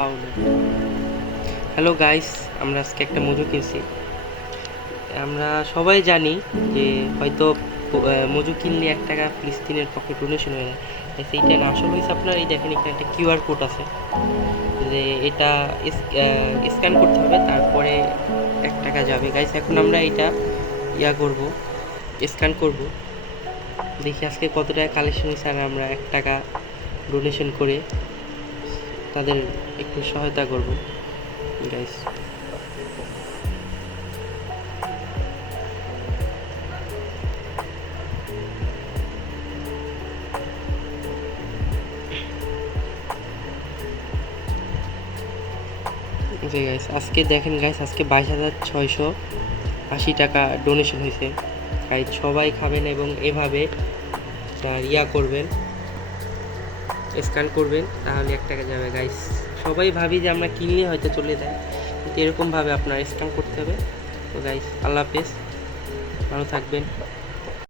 পাউলে। Hello guys, আমরা আজকে একটা মজু কিনছি। আমরা সবাই জানি যে হয়তো মজু কিনলে 1 টাকা ফিলিস্তিনের পক্ষে ডোনেশন হয়ে যায়। সেইটা না, আসলে হয়েছে আপনার এই দেখেন এখানে একটা কিউআর কোড আছে, যে এটা স্ক্যান করতে হবে, তারপরে 1 টাকা যাবে। গাইস এখন আমরা এটা করব, স্ক্যান করব, দেখি আজকে কত টাকা কালেকশন হয়েছে, আর আমরা 1 টাকা ডোনেশন করে তাদের একটু সহায়তা করব গাইস। জি গাইস, আজকে দেখেন গাইস, আজকে 22,680 টাকা ডোনেশন হয়েছে গাইস। সবাই খাবেন এবং এভাবে করবেন, স্ক্যান করবেন, তাহলে 1 টাকা যাবে গাইস। সবাই ভাবি যে আমরা কিনলে হয়তো চলে যায়, কিন্তু এরকমভাবে আপনার স্ক্যান করতে হবে। তো গাইস, আল্লাহ হাফেজ, ভালো থাকবেন।